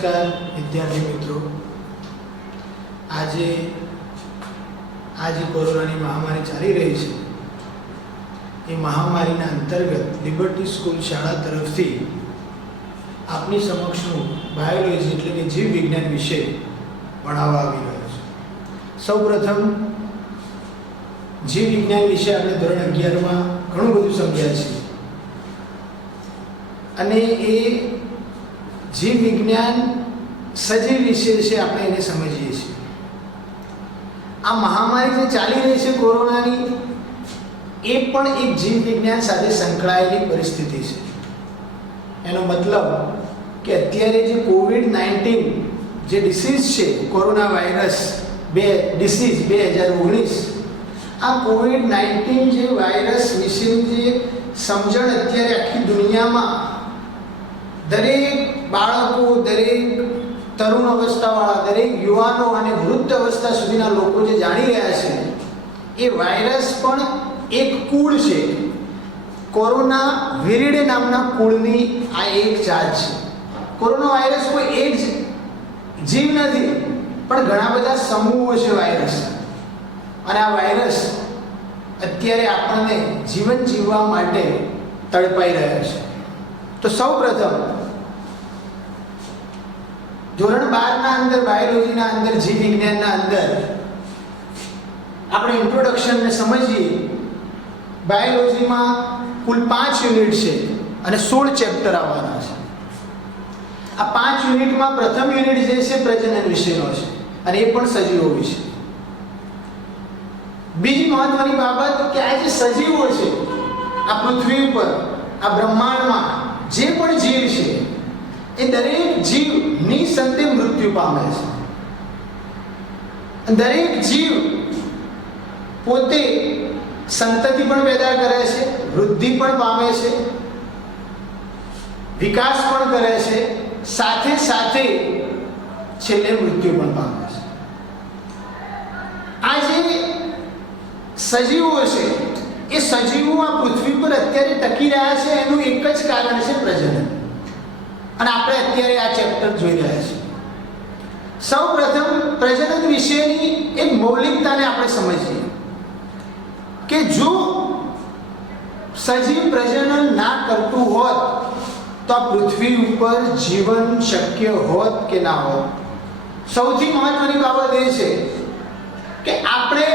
નમસ્કાર વિદ્યાર્થી મિત્રો, આજે કોરોનાની મહામારી ચાલી રહી છે એ મહામારીના અંતર્ગત લિબર્ટી સ્કૂલ શાળા તરફથી આપની સમક્ષનું બાયોલોજી એટલે કે જીવ વિજ્ઞાન વિષય ભણાવવા આવી રહ્યો છે. સૌપ્રથમ જીવ વિજ્ઞાન વિશે આપણે ધોરણ 11માં ઘણું બધું સમજ્યા છીએ અને એ જીવ વિજ્ઞાન સજીવ વિશે છે, આપણે એને સમજીએ છીએ. આ મહામારી જે ચાલી રહી છે કોરોનાની, એ પણ એક જીવ વિજ્ઞાન સાથે સંકળાયેલી પરિસ્થિતિ છે. એનો મતલબ કે અત્યારે જે કોવિડ-19 જે ડિસીઝ છે, કોરોના વાયરસ ડિસીઝ 2019, આ કોવિડ-19 જે વાયરસ વિશેની જે સમજણ અત્યારે આખી દુનિયામાં દરેક બાળકો, દરેક તરુણ અવસ્થાવાળા, દરેક યુવાનો અને વૃદ્ધ અવસ્થા સુધીના લોકો જે જાણી રહ્યા છે, એ વાયરસ પણ એક કુળ છે. કોરોના વિરિડે નામના કુળની આ એક જાત છે. કોરોના વાયરસ કોઈ એક જીવ નથી, પણ ઘણા બધા સમૂહો છે વાયરસ. અને આ વાયરસ અત્યારે આપણને જીવન જીવવા માટે તડપાઈ રહ્યો છે. તો સૌ પ્રથમ ધોરણ 12ના અંદર બાયોલોજીના અંદર જીવ વિજ્ઞાનના અંદર આપણે ઇન્ટ્રોડક્શનને સમજીએ. બાયોલોજીમાં કુલ 5 યુનિટ છે અને 16 ચેપ્ટર આવવાના છે. આ 5 યુનિટમાં પ્રથમ યુનિટ જે છે પ્રજનન વિશેનો છે અને એ પણ સજીવો વિશે. બીજી મહત્વની બાબત કે આ જે સજીવો છે, આ પૃથ્વી ઉપર, આ બ્રહ્માંડમાં જે પણ જીવ છે, એ દરેક જીવ નિસંદેહ મૃત્યુ પામે છે. દરેક જીવ પોતે સંતતિ પણ પેદા કરે છે, વૃદ્ધિ પણ પામે છે, વિકાસ પણ કરે છે, સાથે સાથે છેલ્લે મૃત્યુ પણ પામે છે. આ જે સજીવો છે, એ સજીવો આ પૃથ્વી પર અત્યારે ટકી રહ્યા છે એનું એક જ કારણ છે પ્રજનન. અને આપણે અત્યારે આ ચેપ્ટર જોઈ રહ્યા છીએ. સૌ પ્રથમ પ્રજનન વિશેની એક મૌલિકતાને આપણે સમજીએ કે જો સજીવ પ્રજનન ના કરતું હોત તો આ પૃથ્વી ઉપર જીવન શક્ય હોત કે ના હોત. સૌથી મહત્વની બાબત એ છે કે આપણે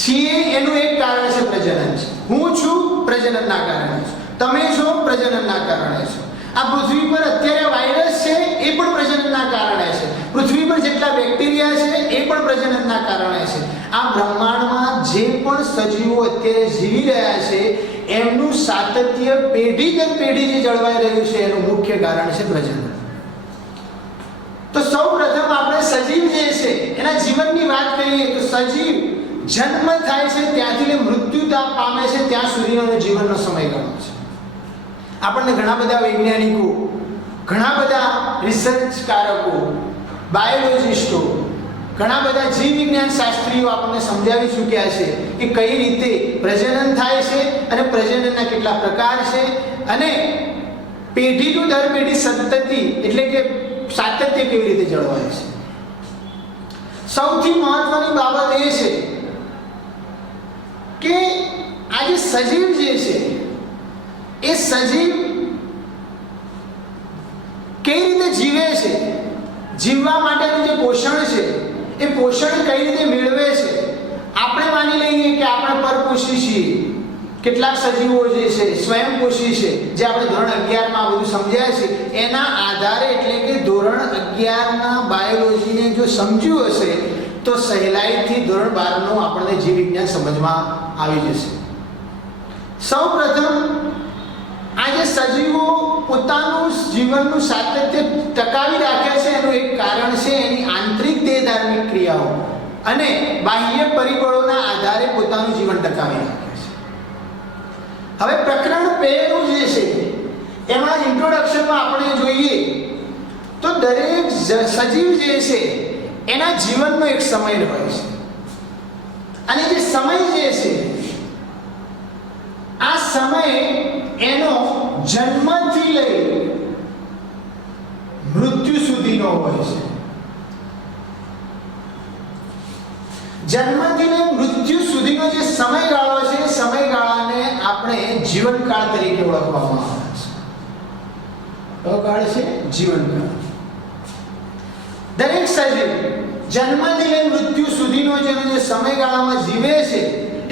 છીએ એનું એક કારણ છે પ્રજનન છે. હું છું પ્રજનનના કારણે છું, તમે છો પ્રજનનના કારણે છો. આ પૃથ્વી પર અત્યારે વાયરસ છે એ પણ પ્રજનનના કારણે છે. પૃથ્વી પર જેટલા બેક્ટેરિયા છે એ પણ પ્રજનનના કારણે છે. આ બ્રહ્માંડમાં જે પણ સજીવો અત્યારે જીવી રહ્યા છે એમનું સાતત્ય પેઢી દર પેઢી જે જળવાઈ રહ્યું છે એનું મુખ્ય કારણ છે પ્રજનન. તો સૌ પ્રથમ આપણે સજીવ જે છે એના જીવનની વાત કરીએ તો સજીવ જન્મ થાય છે ત્યાંથી લઈ મૃત્યુ પામે છે ત્યાં સુધીનો જીવનનો સમયગાળો છે. આપણને ઘણા બધા વૈજ્ઞાનિકો, ઘણા બધા રિસર્ચકારકો, બાયોલોજિસ્ટો, ઘણા બધા જીવ વિજ્ઞાન શાસ્ત્રીઓ આપણને સમજાવી ચૂક્યા છે કે કઈ રીતે પ્રજનન થાય છે અને પ્રજનનના કેટલા પ્રકાર છે અને પેઢીનું દર પેઢી સંતતિ એટલે કે સાતત્ય કેવી રીતે જળવાય છે. સૌથી મહત્વની બાબત એ છે કે આ જે સજીવ જે છે એ સજીવ કઈ રીતે જીવે છે, જીવવા માટેનું જે પોષણ છે એ પોષણ કઈ રીતે મેળવે છે. આપણે માની લઈએ કે આપણે પરપોષી છીએ. કેટલાક સજીવો જે છે સ્વયંપોષી છે, જે આપણે ધોરણ 11માં બધું સમજ્યા છે. એના આધારે એટલે કે ધોરણ 11ના બાયોલોજીને જો સમજ્યું હશે તો સહેલાઈથી ધોરણ 12નું આપણને જીવ વિજ્ઞાન સમજમાં આવી જશે. સૌ પ્રથમ આ જે સજીવો પોતાનું જીવનનું સાતત્ય ટકાવી રાખે છે એનું એક કારણ છે એની આંતરિક દેહધાર્મિક ક્રિયાઓ અને બાહ્ય પરિબળોના આધારે પોતાનું જીવન ટકાવી રાખે છે. હવે પ્રકરણ 2 નું જે છે એમાં ઇન્ટ્રોડક્શનમાં આપણે જોઈએ તો દરેક સજીવ જે છે એના જીવનનો એક સમય હોય છે અને જે સમય જે છે આ સમય એનો જન્મથી લઈ મૃત્યુ સુધી જન્મથી લઈને મૃત્યુ સુધીનો જે સમયગાળો છે એ સમયગાળાને આપણે જીવનકાળ તરીકે ઓળખવામાં આવે છે. કયો કાળ છે? જીવનકાળ. દરેક સજીવ જન્મથી લઈને મૃત્યુ સુધીનો જેનો જે સમયગાળામાં જીવે છે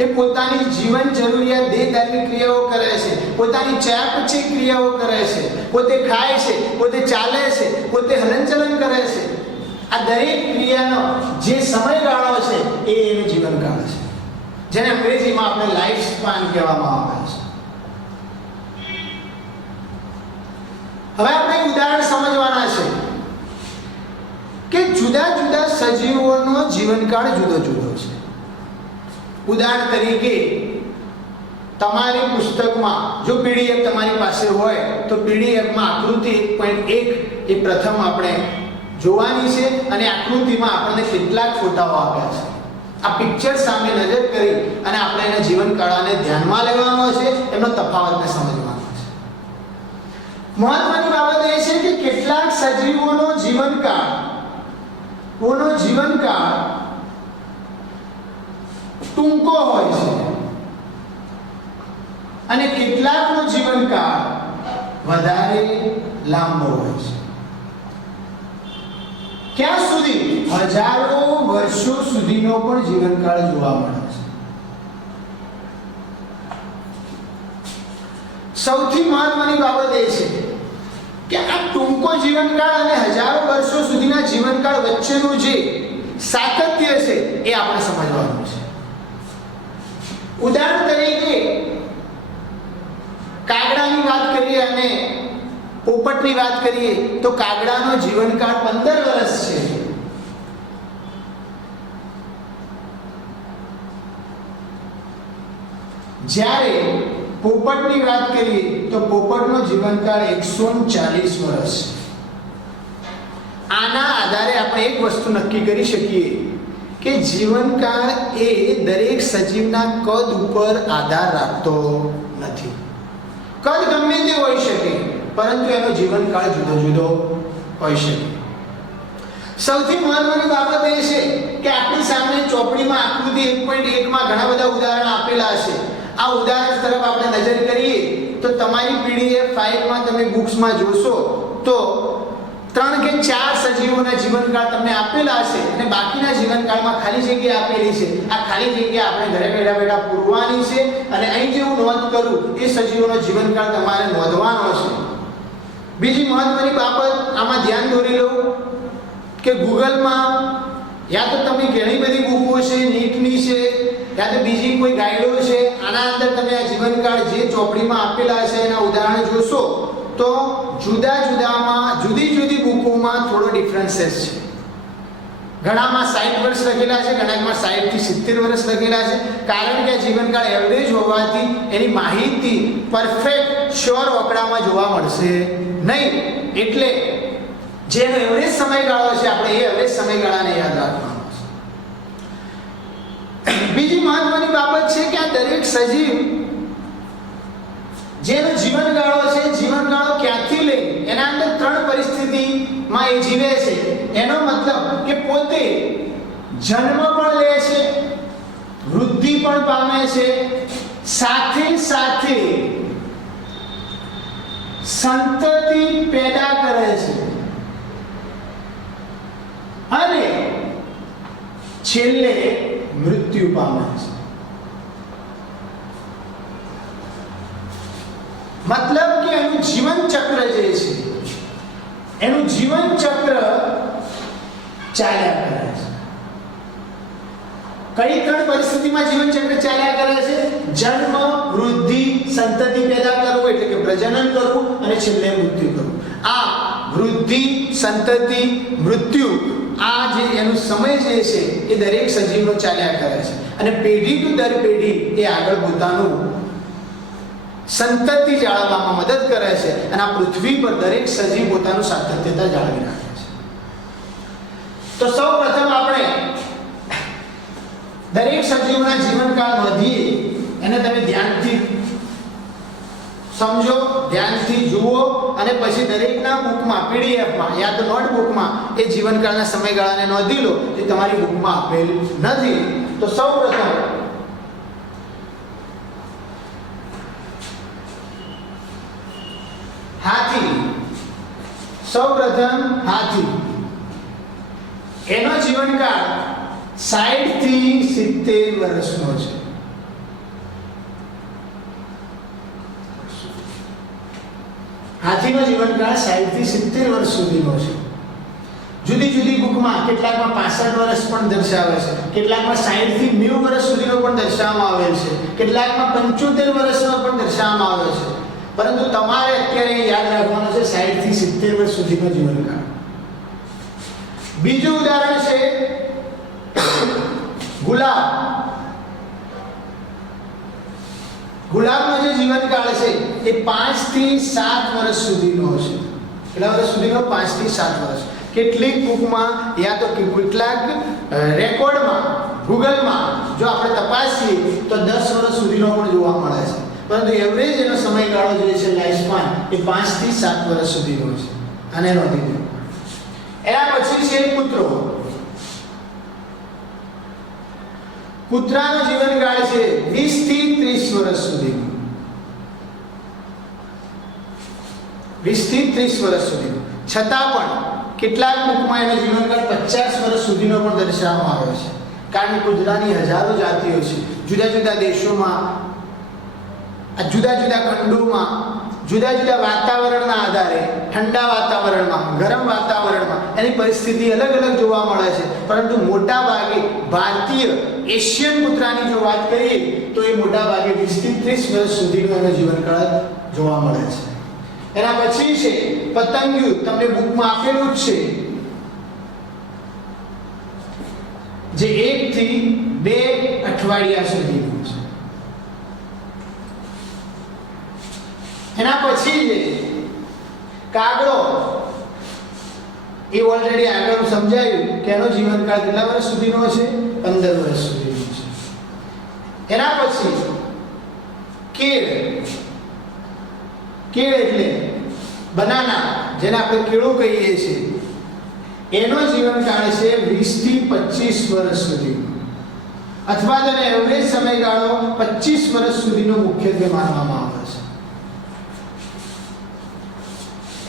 એ પોતાની જીવન જરૂરિયાત દેહધાર્મિક ક્રિયાઓ કરે છે, પોતાની ચયાપચય ક્રિયાઓ કરે છે, પોતે ખાય છે, પોતે ચાલે છે, પોતે હલનચલન કરે છે. આ દરેક ક્રિયાનો જે સમયગાળો છે એ એનો જીવનકાળ છે, જેને અંગ્રેજીમાં આપણે લાઈફ સ્પાન કહેવામાં આવે છે. હવે આપણે ઉદાહરણ સમજવાના છે કે જુદા જુદા સજીવોનો જીવનકાળ જુદો જુદો છે. ઉદાહરણ તરીકે તમારી પુસ્તકમાં જો પીડીએફ તમારી પાસે હોય તો પીડીએફમાં આકૃતિ 1.1 એ પ્રથમ આપણે જોવાની છે અને આકૃતિમાં આપણને કેટલાક ફોટાઓ આપ્યા છે. આ પિક્ચર સામે નજર કરી અને આપણે એના જીવનકાળને ધ્યાનમાં લેવાનો છે, એનો તફાવતને સમજવાનો છે. મહત્વની બાબત એ છે કે કેટલાક સજીવોનો જીવનકાળ ટૂંકો હોય છે અને કેટલાકનો જીવનકાળ વધારે લાંબો હોય છે. ક્યાં સુધી? હજારો વર્ષો સુધીનો પણ જીવનકાળ જોવા મળે છે. સૌથી મહત્વની બાબત એ છે કે આ ટૂંકો જીવનકાળ અને હજારો વર્ષો સુધીના જીવનકાળ વચ્ચેનું જે સાતત્ય છે એ આપણે સમજવાનું છે. ઉદાહરણ તરીકે કાગડાની વાત કરીએ અને પોપટની વાત કરીએ તો કાગડાનો જીવનકાળ 15 વર્ષ છે. જ્યારે પોપટની વાત કરીએ તો પોપટનો જીવનકાળ 140 વર્ષ છે. આના આધારે આપણે એક વસ્તુ નક્કી કરી શકીએ કે જીવનકાળ એ દરેક સજીવના કદ ઉપર આધાર રાખતો નથી. કદ ગમે તે હોઈ શકે પરંતુ એનો જીવનકાળ જુદો જુદો હોઈ શકે. સૌથી મહત્વની બાબત એ છે કે આપણી સામે ચોપડીમાં આકૃતિ 1.1 માં ઘણા બધા ઉદાહરણ આપેલા છે. આ ઉદાહરણ તરફ આપણે નજર કરીએ તો તમારી પીડીએફ ફાઇલમાં તમે બુક્સમાં જોશો તો 3 કે 4 સજીવોના જીવનકાળ તમને આપેલા છે અને બાકીના જીવનકાળમાં ખાલી જગ્યા આપેલી છે. આ ખાલી જગ્યા આપણે ઘરે બેઠા પૂરવાની છે અને અહીં જે હું નોંધ કરું એ સજીવોનો જીવનકાળ તમારે નોંધવાનો છે. બીજી મહત્વની બાબત આમાં ધ્યાન દોરી લો કે ગૂગલમાં યા તો તમે ઘણી બધી બુકો છે, નીટની છે યા તો બીજી કોઈ ગાઈડો છે, આના અંદર તમે આ જીવનકાળ જે ચોપડીમાં આપેલા છે એના ઉદાહરણ જોશો તો જુદી જુદી બુકોમાં થોડો ડિફરન્સીસ છે. ઘણામાં 60 વર્ષ લખેલા છે, ઘણામાં 60 થી 70 વર્ષ લખેલા છે. કારણ કે જીવનકાળ એવરેજ હોવાથી એની માહિતી પરફેક્ટ શ્યોર આંકડામાં જોવા મળશે નહીં. એટલે જેનો એવરેજ સમયગાળો છે આપણે એ એવરેજ સમયગાળાને યાદ રાખવાનો છે. બીજી મહત્વની બાબત છે કે આ દરેક સજીવ જેનો જીવનગાળો છે, જીવનગાળો ક્યાંથી લઈ એના અંદર 3 પરિસ્થિતિમાં એ જીવે છે. એનો મતલબ કે પોતે જન્મ પણ લે છે, વૃદ્ધિ પણ પામે છે, સાથે સાથે સંતતિ પેદા કરે છે અને છેલ્લે મૃત્યુ પામે છે. મતલબ કે એનું જીવન ચક્ર જે છે એનું જીવન ચક્ર ચાલ્યા કરે છે. કઈ 3 પરિસ્થિતિમાં જીવન ચક્ર ચાલ્યા કરે છે? જન્મ, વૃદ્ધિ, સંતતિ પેદા કરવું એટલે કે પ્રજનન કરવું અને છેલ્લે મૃત્યુ કરવું. આ વૃદ્ધિ, સંતતિ, મૃત્યુ આ જે એનો સમય જે છે એ દરેક સજીવનો ચાલ્યા કરે છે અને પેઢી ટુ દર પેઢી એ આગળ પોતાનું સંતતિ જાળવવામાં મદદ કરે છે અને આ પૃથ્વી પર દરેક સજીવ પોતાનું સાતત્યતા જાળવી રાખે છે. તો સૌપ્રથમ આપણે દરેક સજીવના જીવનકાળ વધીએ એને તમે ધ્યાનથી સમજો, ધ્યાનથી જુઓ અને પછી દરેકના બુકમાં, પીડીએફમાં યા તો નોટબુકમાં એ જીવનકાળના સમયગાળાને નોંધી લો જે તમારી બુકમાં આપેલ નથી. તો સૌપ્રથમ હાથી એનો જીવનકાળ 60 થી 70 વર્ષનો છે. હાથીનો જીવનકાળ 60 થી 70 વર્ષ સુધીનો છે. જુદી જુદી બુકમાં કેટલાકમાં 65 વર્ષ પણ દર્શાવે છે, કેટલાકમાં 60 થી 90 વર્ષ સુધીનો પણ દર્શાવવામાં આવેલ છે, કેટલાકમાં 75 વર્ષનો પણ દર્શાવવામાં આવે છે. પરંતુ તમારે અત્યારે યાદ રાખવાનું છે 60 થી 70 વર્ષ સુધીનો જીવનકાળ. બીજું ઉદાહરણ છે ગુલાબનો જે જીવનકાળ છે એ 5 થી 7 વર્ષ સુધીનો છે. કેટલા વર્ષ સુધીનો? 5 થી 7 વર્ષ. કેટલીક બુકમાં યા તો કેટલાક રેકોર્ડમાં ગૂગલમાં જો આપણે તપાસીએ તો 10 વર્ષ સુધીનો પણ જોવા મળે છે. પરંતુ એવરેજ એનો સમયગાળો જે છે લાઈફ સ્પાન એ 5 થી 7 વર્ષ સુધીનો છે. આને નોંધી દો. એના પછી છે કૂતરાનો જીવનકાળ છે 20 થી 30 વર્ષ સુધીનો. 20 થી 30 વર્ષ સુધીનો. છતાં પણ કેટલાક બુકમાં એનો જીવનકાળ 50 વર્ષ સુધીનો પણ દર્શાવવામાં આવ્યો છે. કારણ કે કૂતરાની હજારો જાતિઓ છે. જુદા જુદા દેશોમાં, જુદા જુદા ખંડોમાં, જુદા જુદા વાતાવરણના આધારે, ઠંડા વાતાવરણમાં, ગરમ વાતાવરણમાં એની પરિસ્થિતિ અલગ અલગ જોવા મળે છે. પરંતુ મોટા ભાગે ભારતીય એશિયન કૂતરાની જો વાત કરીએ તો એ મોટા ભાગે 20 થી 30 વર્ષ સુધીનો એનો જીવનકાળ જોવા મળે છે. એના પછી છે પતંગિયું. તમને બુકમાં આપેલું જ છે જે 1 થી 2 અઠવાડિયા સુધીનું છે. એના પછી છે કાગડો. એ ઓલરેડી આગળ સમજાયું કે એનો જીવનકાળ કેટલા વર્ષ સુધીનો છે? 15 વર્ષ સુધીનો છે. એના પછી કેળ એટલે બનાના, જેને આપણે કેળું કહીએ છીએ, એનો જીવનકાળ છે 20 થી 25 વર્ષ સુધીનો, અથવા તો એવરેજ સમયગાળો 25 વર્ષ સુધીનો મુખ્યત્વે માનવામાં આવે છે.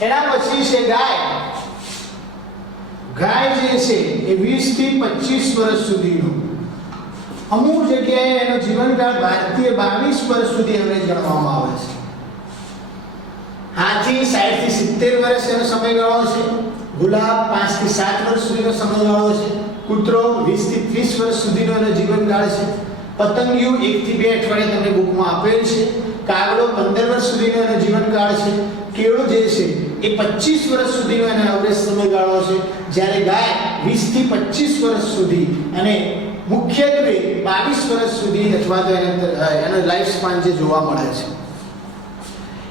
એના પછી છે ગાય જે છે એ 20 થી 25 વર્ષ સુધીનો. અમુક જગ્યાએ એનો જીવનકાળ ભારતીય 22 વર્ષ સુધી એવરેજ ગણવામાં આવે છે. હાથી 60 થી 70 વર્ષ એનો સમયગાળો છે. ગુલાબ 5 થી 7 વર્ષ સુધીનો સમયગાળો છે. કૂતરો 20 થી 30 વર્ષ સુધીનો એનો જીવનકાળ છે. પતંગિયું 1 થી 2 અઠવાડિયા તમને બુકમાં આપેલ છે. કાગડો 15 વર્ષ સુધીનો એનો જીવનકાળ છે. કેળું જે છે એ 25 વર્ષ સુધીનો એનો એવરેજ સમયગાળો છે. જ્યારે ગાય 20 થી 25 વર્ષ સુધી અને મુખ્યત્વે 22 વર્ષ સુધી અથવા તો એનો લાઈફ સ્પાન જે જોવા મળે છે.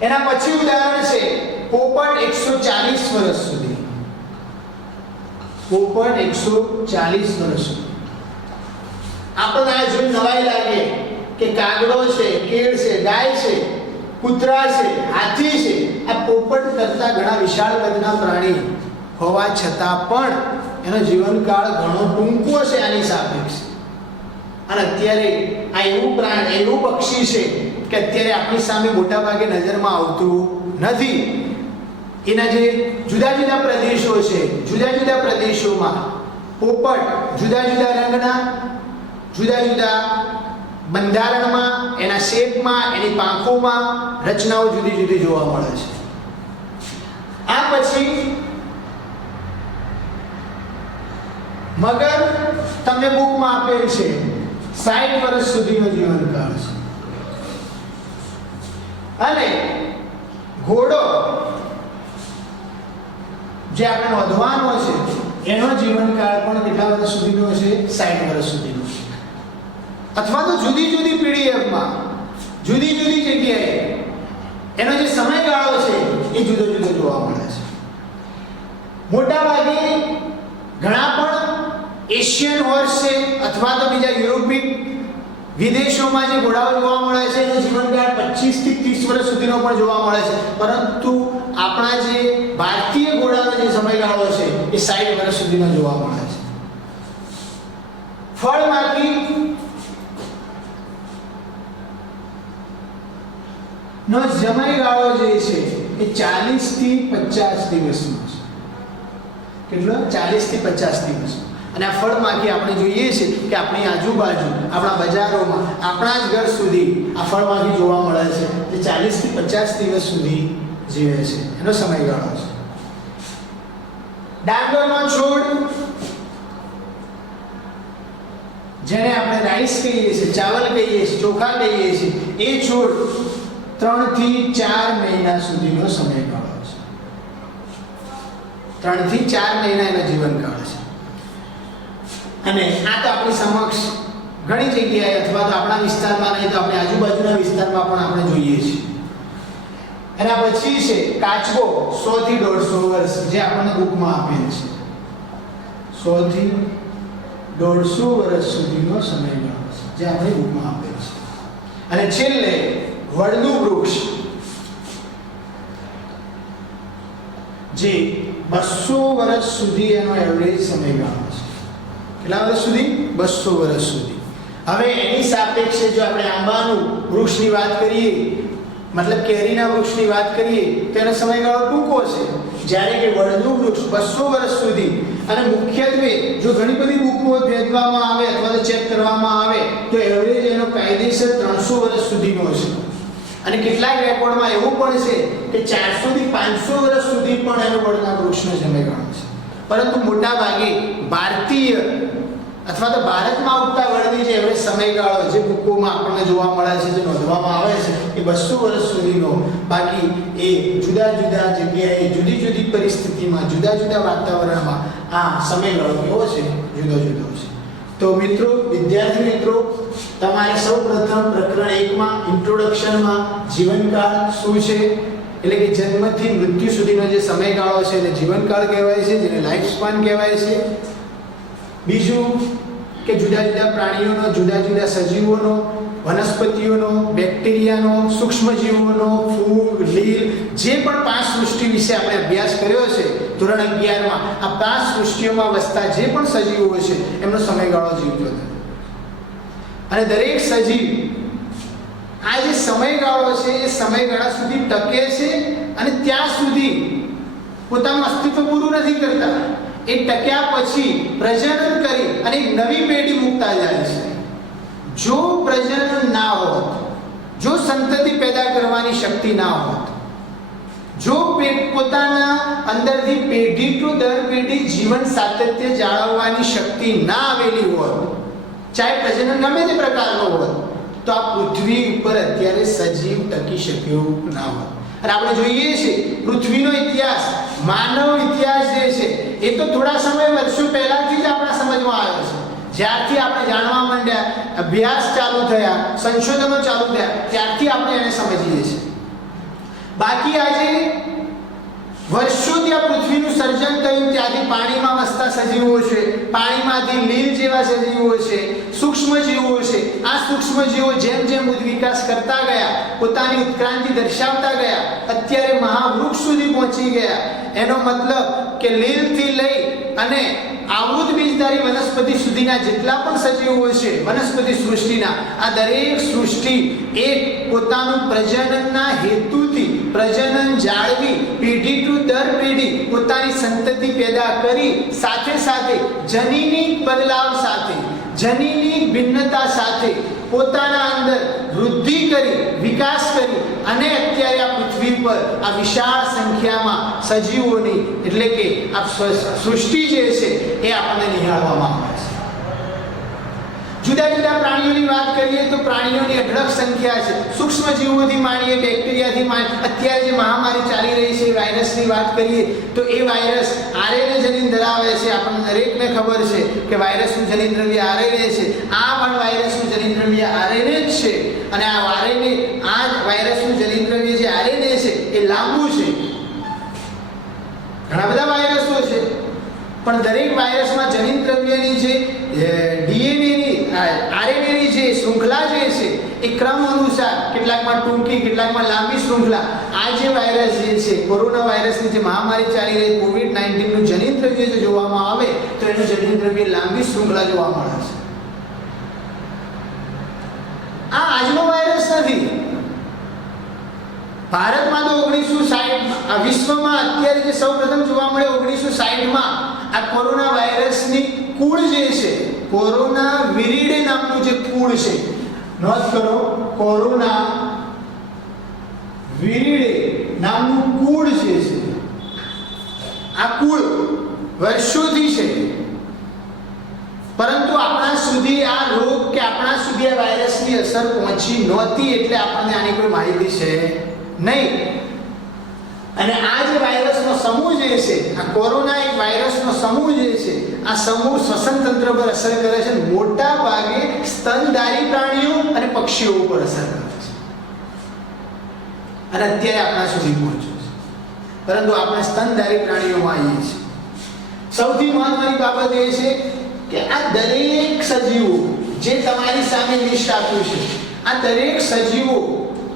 એના પછી ઉદાહરણ છે પોપટ 140 વર્ષ સુધી. પોપટ 140 વર્ષ સુધી. આપણને આ જોઈને નવાઈ લાગે કે કાગડો છે, કેળ છે, ગાય છે, કૂતરા છે, હાથી છે, આ પોપટ કરતા ઘણા વિશાળ કદના પ્રાણી હોવા છતાં પણ એનો જીવનકાળ ઘણો ટૂંકો છે આની સાપેક્ષે. અને અત્યારે આ એવું પક્ષી છે કે અત્યારે આપણી સામે મોટા ભાગે નજરમાં આવતું નથી. એના જે જુદા જુદા પ્રદેશો છે, જુદા જુદા પ્રદેશોમાં પોપટ જુદા જુદા રંગના, જુદા જુદા બંધારણમાં, એના શેપમાં, એની પાંખોમાં રચનાઓ જુદી જુદી જોવા મળે છે. આ પછી મગર તમને બુકમાં આપેલ છે 60 વર્ષ સુધીનો જીવનકાળ છે. અને ઘોડો જે આપણે નોંધવાનો છે એનો જીવનકાળ પણ કેટલા વર્ષ સુધીનો છે? 60 વર્ષ સુધીનો છે. અથવા તો જુદી જુદી પીડીએફમાં જુદી જુદી જગ્યાએ એનો જે સમયગાળો છે એ જુદો જુદો જોવા મળે છે. મોટા ભાગે ઘણા પણ એશિયન હોર્સ છે અથવા તો બીજા યુરોપિયન વિદેશોમાં જે ઘોડાઓ જોવા મળે છે એનો જીવનકાળ 25 થી 30 વર્ષ સુધીનો પણ જોવા મળે છે. પરંતુ આપણા જે ભારતીય ઘોડાનો જે સમયગાળો છે એ 60 વર્ષ સુધીનો જોવા મળે છે. ફળમાંથી નો સમયગાળો જે છે એ 40 થી 50 દિવસનો છે. કેટલો? 40 થી 50 દિવસ. અને આ ફળમાંથી આપણે જોઈએ છે કે આપણી આજુબાજુ, આપણા બજારોમાં, આપણા જ ઘર સુધી આ ફળમાંથી જોવા મળે છે જે 40 થી 50 દિવસ સુધી જીવે છે, એનો સમયગાળો છે. ડાંગરનો છોડ, જેને આપણે રાઈસ કહીએ છીએ, ચાવલ કહીએ છીએ, ચોખા કહીએ છીએ, એ છોડ 3 થી 4 મહિના સુધીનો સમયગાળો છે. 3 થી 4 મહિના એનો જીવનકાળ છે. અને આ તો આપણી સમક્ષ ઘણી જગ્યાએ, અથવા તો આપણા વિસ્તારમાં નહીં તો આપણી આજુબાજુના વિસ્તારમાં પણ આપણે જોઈએ છીએ. એના પછી છે કાચબો, 100 થી 150 વર્ષ, જે આપણને બુકમાં આપેલ છે. 100 થી 150 વર્ષ સુધીનો સમયગાળો છે, જે આપણી બુકમાં આપેલ છે. અને છેલ્લે વડનું વૃક્ષ, જે 200 વર્ષ સુધી એનો એવરેજ સમયગાળો છે. કેટલા વર્ષ સુધી? 200 વર્ષ સુધી. હવે એની સાપેક્ષે જો આપણે આંબાનું વૃક્ષની વાત કરીએ, મતલબ કેરીના વૃક્ષની વાત કરીએ, તો એનો સમયગાળો ટૂંકો છે. જ્યારે કે વડનું વૃક્ષ 200 વર્ષ સુધી. અને મુખ્યત્વે જો ઘણી બધી બુકો ભેદવામાં આવે અથવા તો ચેક કરવામાં આવે તો એવરેજ એનો કાયદેસર 300 વર્ષ સુધીનો છે. અને કેટલાક રેકોર્ડમાં એવું પણ છે કે 400 થી 500 વર્ષ સુધી પણ એનો વડના વૃક્ષનો સમયગાળો છે. પરંતુ મોટા ભાગે ભારતીય અથવા તો ભારતમાં ઉગતા વડની જે એવરેજ સમયગાળો જે બુકોમાં આપણને જોવા મળે છે, જે નોંધવામાં આવે છે, એ 200 વર્ષ સુધીનો. બાકી એ જુદા જુદા જગ્યાએ, જુદી જુદી પરિસ્થિતિમાં, જુદા જુદા વાતાવરણમાં આ સમયગાળો કેવો છે? જુદો જુદો છે. તો મિત્રો, વિદ્યાર્થી મિત્રો, તમારે સૌપ્રથમ પ્રકરણ 1 માં ઇન્ટ્રોડક્શનમાં જીવનકાળ શું છે, એટલે કે જન્મથી મૃત્યુ સુધીનો જે સમયગાળો છે એને જીવનકાળ કહેવાય છે, જેને લાઈફ સ્પાન કહેવાય છે. બીજું કે જુદા જુદા પ્રાણીઓનો, જુદા જુદા સજીવોનો, વનસ્પતિઓનો, બેક્ટેરિયાનો, સૂક્ષ્મજીવોનો, ફૂગ, લીલ, જે પણ 5 સૃષ્ટિ વિશે આપણે અભ્યાસ કર્યો છે ધોરણ 11માં, આ 5 સૃષ્ટિઓમાં વસતા જે પણ સજીવો છે એમનો સમયગાળો જીવતો હતો. અને દરેક સજીવ આ જે સમયગાળો છે એ સમયગાળા સુધી ટકે છે અને ત્યાં સુધી પોતાનું અસ્તિત્વ પૂરું નથી કરતા. એ ટક્યા પછી પ્રજનન કરી અને એક નવી પેઢી મૂકતા જાય છે. જો પ્રજનન ના હોત, જો સંતતિ પેદા કરવાની શક્તિ ના હોત, જો પોતાના અંદરથી પેઢી ટુ દર પેઢી જીવન સાતત્ય જાળવવાની શક્તિ ના આવેલી હોત, ચાહે પ્રજનન ગમે તે પ્રકારનો હોત, તો આ પૃથ્વી ઉપર અત્યારે સજીવ ટકી શક્યો ના હોત. અને આપણે જોઈએ છીએ પૃથ્વીનો ઇતિહાસ, માનવ ઇતિહાસ જે છે એ તો થોડા સમય વર્ષો પહેલાથી જ આપણા સમજમાં આવ્યો છે. જ્યારથી આપણે જાણવા માંડ્યા, અભ્યાસ ચાલુ થયા, સંશોધનો ચાલુ થયા, ત્યારથી આપણે એને સમજીએ છીએ. બાકી આજે વર્ષોથી આ પૃથ્વીનું સર્જન થયું, ત્યાંથી પાણીમાં વસતા સજીવો છે, પાણીમાંથી લીલ જેવા સજીવો છે, સૂક્ષ્મજીવો છે. આ સૂક્ષ્મજીવો જેમ જેમ વિકાસ કરતા ગયા, પોતાની ઉત્ક્રાંતિ દર્શાવતા ગયા, અત્યારે મહાવૃક્ષ સુધી પહોંચી ગયા. એનો મતલબ કે લીલથી લઈ અને આવૃત બીજધારી વનસ્પતિ સુધીના જેટલા પણ સજીવો છે વનસ્પતિ સૃષ્ટિના, આ દરેક સૃષ્ટિ એક પોતાનું પ્રજનનના હેતુથી પ્રજનન જાળવી પેઢી ટુ દર પેઢી પોતાની સંતતિ પેદા કરી, સાથે સાથે જનીની બદલાવ સાથે, જનીની ભિન્નતા સાથે પોતાના અંદર વૃદ્ધિ કરી, વિકાસ કરી અને અત્યારે આ પૃથ્વી પર આ વિશાળ સંખ્યામાં સજીવોની, એટલે કે આ સૃષ્ટિ જે છે એ આપણને નિહાળવામાં આવે છે. જુદા જુદા પ્રાણીઓની વાત કરીએ તો પ્રાણીઓની અઢળક સંખ્યા છે. સૂક્ષ્મજીવોથી માંડીએ, બેક્ટેરિયાથી માંડીએ, અત્યારે જે મહામારી ચાલી રહી છે વાયરસની વાત કરીએ તો એ વાયરસ આરએનએ જનીન ધરાવે છે. આપણને દરેકને ખબર છે કે વાયરસનું જનીન દ્રવ્ય આરએનએ છે. આ પણ વાયરસનું જનીન દ્રવ્ય આરએનએ જ છે. અને આ આરએનએ, આ વાયરસનું જનીન દ્રવ્ય જે આરએનએ છે એ લાંબુ છે. ઘણા બધા વાયરસો છે, પણ દરેક વાયરસમાં જનીન દ્રવ્યની જે ડીએનએની, આરએનએની જે શૃંખલા જે છે એ ક્રમ અનુસાર કેટલાકમાં ટૂંકી, કેટલાકમાં લાંબી શૃંખલા. આ જે વાયરસ જે છે, કોરોના વાયરસની જે મહામારી ચાલી રહી, કોવિડ-19 નું જનીન દ્રવ્ય જો જોવામાં આવે તો એનું જનીન દ્રવ્ય લાંબી શૃંખલા જોવા મળે છે. ભારતમાં તો 1960 વિશ્વમાં અત્યારે જે સૌપ્રથમ જોવા મળે 1960માં આ કોરોના વાયરસની કુળ જે છે, કોરોના વિરીડે નામનું જે કુળ છે, નોંધ કરો, કોરોના વિરીડે નામનું કુળ જે છે, આ કુળ વર્ષોથી છે, પરંતુ આપણા સુધી આ રોગ કે આપણા સુધી આ વાયરસની અસર પહોંચી નહોતી, એટલે આપણને આની કોઈ માહિતી છે નહીં. અને આ જે વાયરસનો સમૂહ જે છે, આ કોરોના એક વાયરસનો સમૂહ જે છે, આ સમૂહ શ્વસન તંત્ર પર અસર કરે છે. મોટા ભાગે સ્તનધારી પ્રાણીઓ અને પક્ષીઓ ઉપર અસર કરે છે અને અત્યારે આપણા સુધી પહોંચ્યો છે, પરંતુ આપણે સ્તનધારી પ્રાણીઓમાં આવીએ છીએ. સૌથી મહત્વની બાબત એ છે કે આ દરેક સજીવો જે તમારી સામે લિસ્ટ આપ્યું છે, આ દરેક સજીવો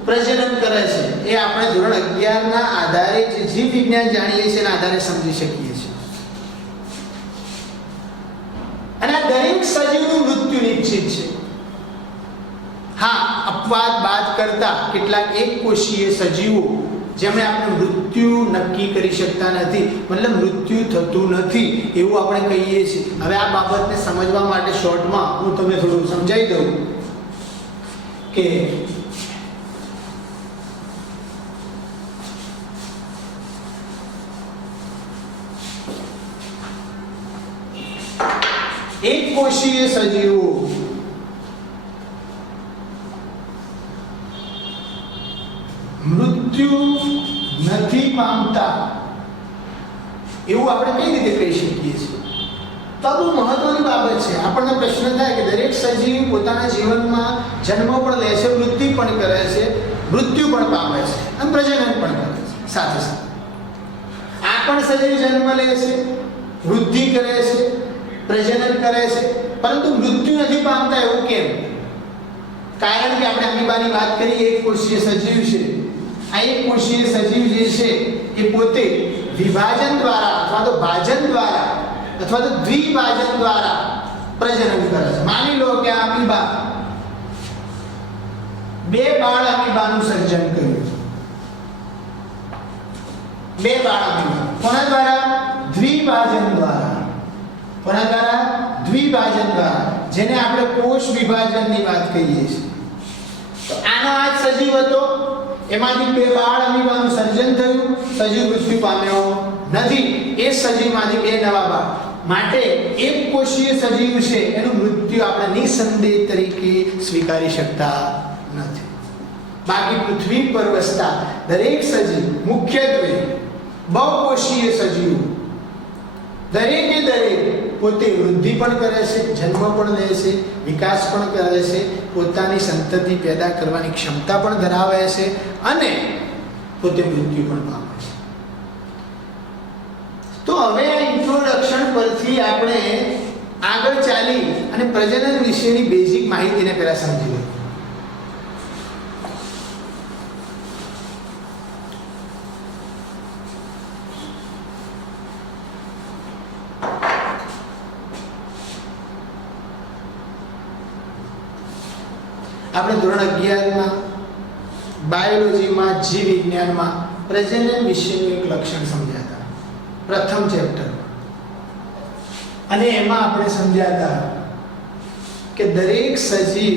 પ્રજનન કરે છે. એ આપણે ધોરણ 11 ના આધારે જે જીવ વિજ્ઞાન જાણીએ છીએ એના આધારે સમજી શકીએ છીએ. અને આ દરેક સજીવનું મૃત્યુ નિશ્ચિત છે. હા, અપવાદ બાદ કરતા કેટલાક એક કોષીય સજીવો જેમણે આપણે મૃત્યુ નક્કી કરી શકતા નથી, મતલબ મૃત્યુ થતું નથી એવું આપણે કહીએ છીએ. હવે આ બાબતને સમજવા માટે શોર્ટમાં હું તમને થોડું સમજાવી દઉં કે એક કોષીય સજીવો મૃત્યુ નથી પામતા એવું આપણે કઈ રીતે કહી શકીએ છીએ? તો આ બહુ મહત્વની બાબત છે. આપણને પ્રશ્ન થાય કે દરેક સજીવ પોતાના જીવનમાં જન્મ પણ લે છે, વૃદ્ધિ પણ કરે છે, મૃત્યુ પણ પામે છે અને પ્રજનન પણ કરે છે સાથે સાથે. આ પણ સજીવ જન્મ લે છે, વૃદ્ધિ કરે છે, પ્રજનન કરે છે, પરંતુ મૃત્યુ નથી પામતા એવું કેમ? કારણ કે આપણે અમીબાની વાત કરી, એક કોષીય સજીવ છે. આ એક કોષીય સજીવ જે છે એ પોતે વિભાજન દ્વારા અથવા તો ભાજન દ્વારા અથવા તો દ્વિભાજન દ્વારા પ્રજનન કરે છે. માની લો કે આ અમીબા બે બાળ અમીબાનું સર્જન કર્યું. બે બાળ અમીબા કોના દ્વારા? દ્વિભાજન દ્વારા. કોના દ્વારા? દ્વિભાજન દ્વારા, જેને આપણે કોષ વિભાજનની વાત કહીએ છીએ. તો આનો આ જ સજીવ હતો, એમાંથી બે બાળ અમીબાનું સર્જન થયું, સજીવ મૃત્યુ પામ્યો નથી. એ સજીવમાંથી બે નવા બાળ, માટે એક કોષીય સજીવ છે એનું મૃત્યુ આપણે નિસંદેહ તરીકે સ્વીકારી શકતા નથી. બાકી પૃથ્વી પર વસતા દરેક સજીવ, મુખ્યત્વે બહુકોષીય સજીવો, દરેકે દરેક પોતે વૃદ્ધિ પણ કરે છે, જન્મ પણ લે છે, વિકાસ પણ કરે છે, પોતાની સંતતિ પેદા કરવાની ક્ષમતા પણ ધરાવે છે અને પોતે મૃત્યુ પણ પામે છે. તો હવે આ ઇન્ટ્રોડક્શન પરથી આપણે આગળ ચાલી અને પ્રજનન વિશેની બેઝિક માહિતીને પહેલા સમજી લઈએ. આપણે ધોરણ 11માં બાયોલોજીમાં જીવ વિજ્ઞાનમાં પ્રજનન વિશેનું એક લક્ષણ સમજ્યા હતા, પ્રથમ ચેપ્ટર. અને એમાં આપણે સમજ્યા હતા કે દરેક સજીવ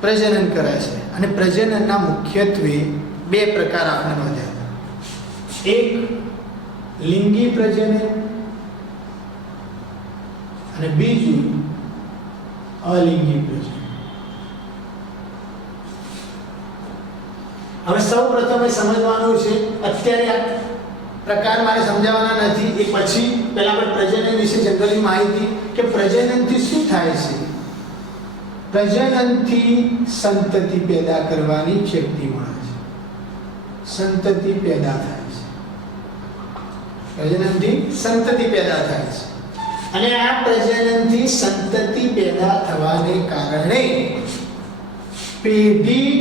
પ્રજનન કરે છે અને પ્રજનનના મુખ્યત્વે બે પ્રકાર આપણે નોંધ્યા હતા. એક લિંગી પ્રજનન અને બીજું અલિંગી પ્રજનન. હવે સૌ પ્રથમ એ સમજવાનું છે, અત્યારે આ પ્રકાર મારે સમજાવવાના નથી, એ પછી પહેલા આપણે પ્રજનન વિશે જનરલી માહિતી કે પ્રજનનથી શું થાય છે. પ્રજનનથી સંતતિ પેદા કરવાની શક્તિ મળે છે, સંતતિ પેદા થાય છે. પ્રજનનથી સંતતિ પેદા થાય છે અને આ પ્રજનનથી સંતતિ પેદા થવાને કારણે પેઢી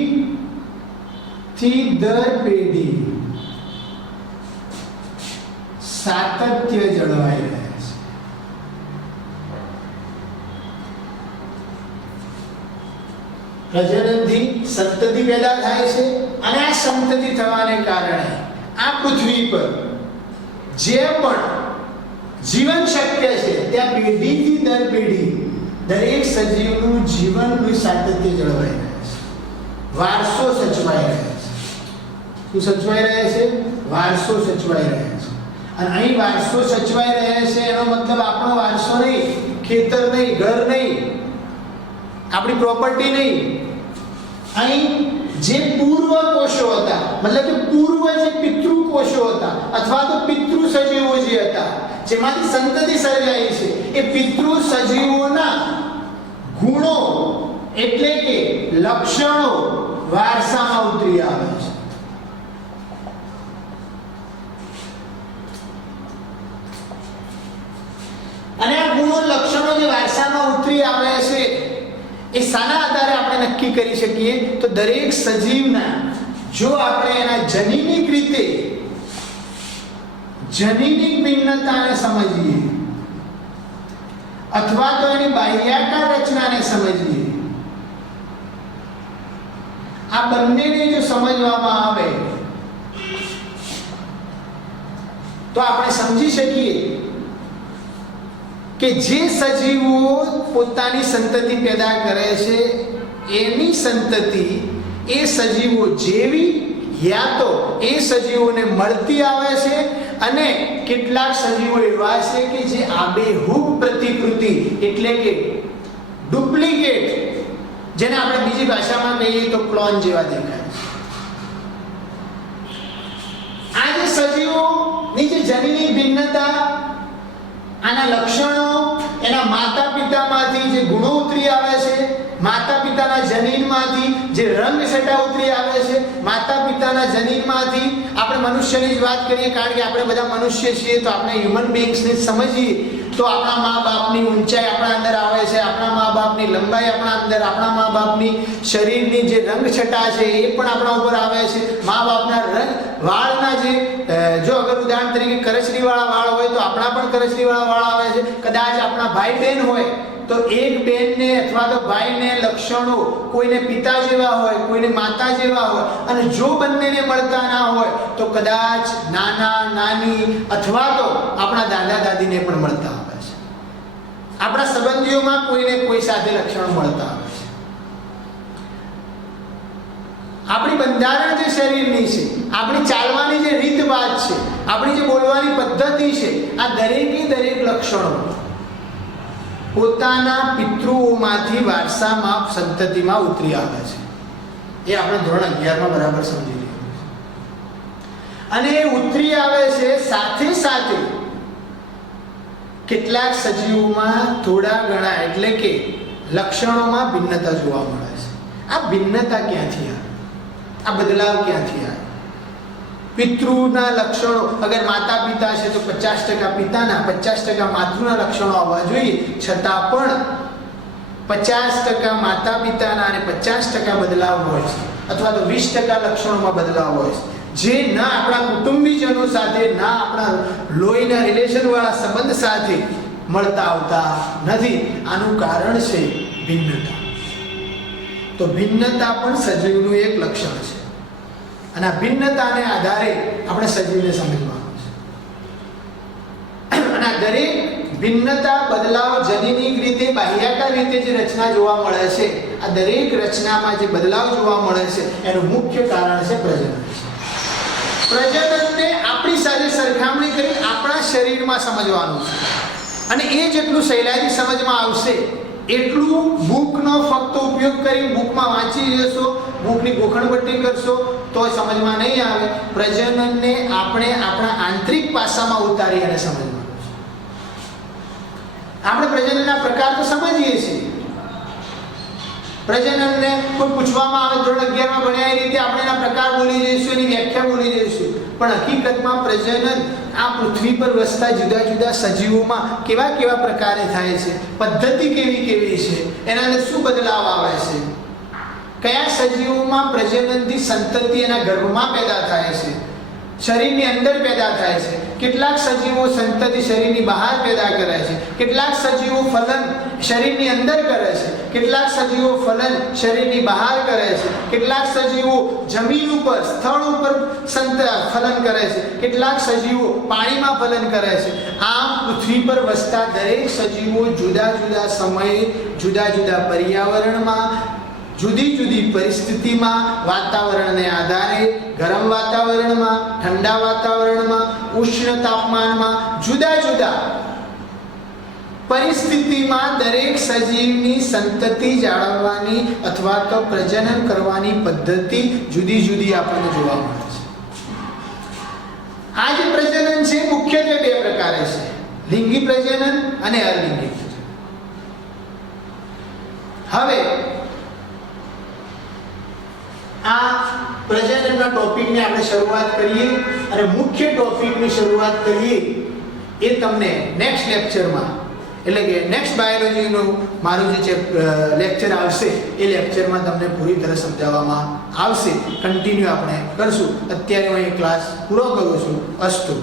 થી દર પેઢી સાતત્ય જળવાઈ રહે છે. પ્રજનનથી સંતતિ પેદા થાય છે અને આ સંતતિ થવાને કારણે આ પૃથ્વી પર જે પણ જીવન શક્ય છે ત્યાં પેઢીથી દર પેઢી દરેક સજીવનું જીવનનું સાતત્ય જળવાઈ રહે છે, વારસો સચવાઈ રહે છે. શું સચવાઈ રહે છે? વારસો સચવાઈ રહે છે. અને અહીં વારસો સચવાઈ રહે છે એનો મતલબ આપણો વારસો નહીં, ખેતર નહીં, ઘર નહીં, આપણી પ્રોપર્ટી નહીં. અહીં જે પૂર્વ કોષો હતા, મતલબ કે પૂર્વ જે પિતૃ કોષો હતા અથવા તો પિતૃ સજીવો જે હતા જેમાંથી સંતતિ સર્જાઈ છે, એ પિતૃ સજીવોના ગુણો એટલે કે લક્ષણો વારસામાં ઉતરી આવે છે. અને આ ગુણો લક્ષણો જે વારસામાં ઉતરી આવે છે એ શાના આધારે આપણે નક્કી કરી શકીએ? તો દરેક સજીવના જો આપણે એના જનીનિક રીતે જનીનિક ભિન્નતાને સમજીએ અથવા તો એની બાહ્યાકાર રચનાને સમજીએ, આ બંનેને જો સમજવામાં આવે તો આપણે સમજી શકીએ કે જે સજીવો પોતાની સંતતિ પેદા કરે છે એની સંતતિ એ સજીવો જેવી યા તો એ સજીવોને મળતી આવે છે, અને કેટલાક સજીવો એવા છે કે જે આબેહૂબ પ્રતિકૃતિ એટલે કે ડુપ્લિકેટ, જેને આપણે બીજી ભાષામાં કહીએ તો ક્લોન જેવા દેખાય છે. આ જે સજીવોની જે જનીની ભિન્નતા, આના લક્ષણો એના માતા પિતામાંથી જે ગુણો ઉતરી આવે છે, માતા પિતાના જનીનમાંથી જે રંગ છટા ઉતરી આવે છે, માતા પિતાના જનીનમાંથી આપણે મનુષ્યની જ વાત કરીએ, કારણ કે આપણે બધા મનુષ્ય છીએ તો આપણે હ્યુમન બીઇંગ્સને સમજીએ તો આપણા મા બાપની ઊંચાઈ આપણા અંદર આવે છે, આપણા મા બાપની લંબાઈ આપણા અંદર, આપણા મા બાપની શરીરની જે રંગ છટા છે એ પણ આપણા ઉપર આવે છે, મા બાપના રંગ વાળના જે જો અગર ઉદાહરણ તરીકે કરચલીવાળા વાળ હોય તો આપણા પણ કરચલીવાળા વાળ આવે છે. કદાચ આપણા ભાઈ બહેન હોય તો એક બહેનને અથવા તો ભાઈને લક્ષણો કોઈને પિતા જેવા હોય, કોઈને માતા જેવા હોય, અને જો બંનેને મળતા ના હોય તો કદાચ નાના નાની અથવા તો આપણા દાદા દાદીને પણ મળતા આવે છે. આપણા સંબંધીઓમાં કોઈને કોઈ સાથે લક્ષણો મળતા આવે છે. આપણી બંધારણ જે શરીરની છે, આપણી ચાલવાની જે રીતભાત છે, આપણી જે બોલવાની પદ્ધતિ છે, આ દરેકે દરેક લક્ષણો પોતાના પિતૃઓમાંથી વારસામાં સંતતિમાં ઉતરી આવે છે. એ આપણે ધોરણ 11 માં બરાબર સમજી લીધું છે. અને એ ઉતરી આવે છે સાથે સાથે કેટલાક સજીવોમાં થોડા ઘણા એટલે કે લક્ષણોમાં ભિન્નતા જોવા મળે છે. આ ભિન્નતા ક્યાંથી આવે? આ બદલાવ ક્યાંથી આવે? પિતૃના લક્ષણો અગર માતા પિતા છે તો 50% પિતાના 50% માતૃના લક્ષણો આવવા જોઈએ, છતાં પણ 50% માતા પિતાના અને 50% બદલાવ હોય છે, અથવા તો 20% લક્ષણોમાં બદલાવ હોય છે, જે ના આપણા કુટુંબીજનો સાથે ના આપણા લોહીના રિલેશન વાળા સંબંધ સાથે મળતા આવતા નથી. આનું કારણ છે ભિન્નતા. તો ભિન્નતા પણ સજીવનું એક લક્ષણ છે, અને આ ભિન્નતાને આધારે આપણે સજીવને સમજવાનું છે. અને આ દરેક ભિન્નતા, બદલાવ, જનીનિક રીતે, બાહ્યાકાર રીતે જે રચના જોવા મળે છે, આ દરેક રચનામાં જે બદલાવ જોવા મળે છે એનું મુખ્ય કારણ છે પ્રજનન. પ્રજનનને આપણી સાથે સરખામણી કરી આપણા શરીરમાં સમજવાનું છે, અને એ જેટલું સહેલાઈથી સમજમાં આવશે એટલું બુકનો ફક્ત ઉપયોગ કરી બુકમાં વાંચી જશો, બુકની ગોખણપટ્ટી કરશો તો સમજમાં નહીં આવે. પ્રજનનને આપણે આપણા આંતરિક પાસામાં ઉતારી અને સમજવાનું છે. આપણે પ્રજનનના પ્રકાર તો સમજીએ છીએ. પ્રજનનને કોઈ પૂછવામાં આવે ધોરણ 11 માં ભણ્યા એ રીતે આપણે એના પ્રકાર બોલી જઈશું, એની વ્યાખ્યા બોલી જઈશું, પણ હકીકતમાં પ્રજનન આ પૃથ્વી પર વસતા જુદા જુદા સજીવોમાં કેવા કેવા પ્રકારે થાય છે, પદ્ધતિ કેવી કેવી છે, એના અંદર શું બદલાવ આવે છે, કયા સજીવોમાં પ્રજનનથી સંતતિ એના ગર્ભમાં પેદા થાય છે, શરીરની અંદર પેદા થાય છે, કેટલાક સજીવો સંતતિ શરીરની બહાર પેદા કરે છે, કેટલાક સજીવો ફલન શરીરની અંદર કરે છે, કેટલાક સજીવો ફલન શરીરની બહાર કરે છે, કેટલાક સજીવો જમીન ઉપર સ્થળ ઉપર ફલન કરે છે, કેટલાક સજીવો પાણીમાં ફલન કરે છે. આમ પૃથ્વી પર વસતા દરેક સજીવો જુદા જુદા સમયે જુદા જુદા પર્યાવરણમાં જુદી જુદી પરિસ્થિતિમાં વાતાવરણને આધારે ગરમ વાતાવરણમાં, ઠંડા વાતાવરણમાં, ઉષ્ણ તાપમાનમાં જુદા જુદા પરિસ્થિતિમાં દરેક સજીવની સંતતિ જાળવવાની અથવા તો પ્રજનન કરવાની પદ્ધતિ જુદી જુદી આપણને જોવા મળે છે. આ જે પ્રજનન છે મુખ્યત્વે બે પ્રકારે છે, લિંગી પ્રજનન અને અલિંગી પ્રજનન. હવે આ પ્રજનનના ટોપિકની આપણે શરૂઆત કરીએ અને મુખ્ય ટોપિકની શરૂઆત કરીએ એ તમને નેક્સ્ટ લેક્ચરમાં, એટલે કે નેક્સ્ટ બાયોલોજીનું મારું જે લેક્ચર આવશે એ લેક્ચરમાં તમને પૂરી તરહ સમજાવવામાં આવશે. કન્ટિન્યુ આપણે કરશું. અત્યારે હું અહીં ક્લાસ પૂરો કરું છું. અસ્તુ.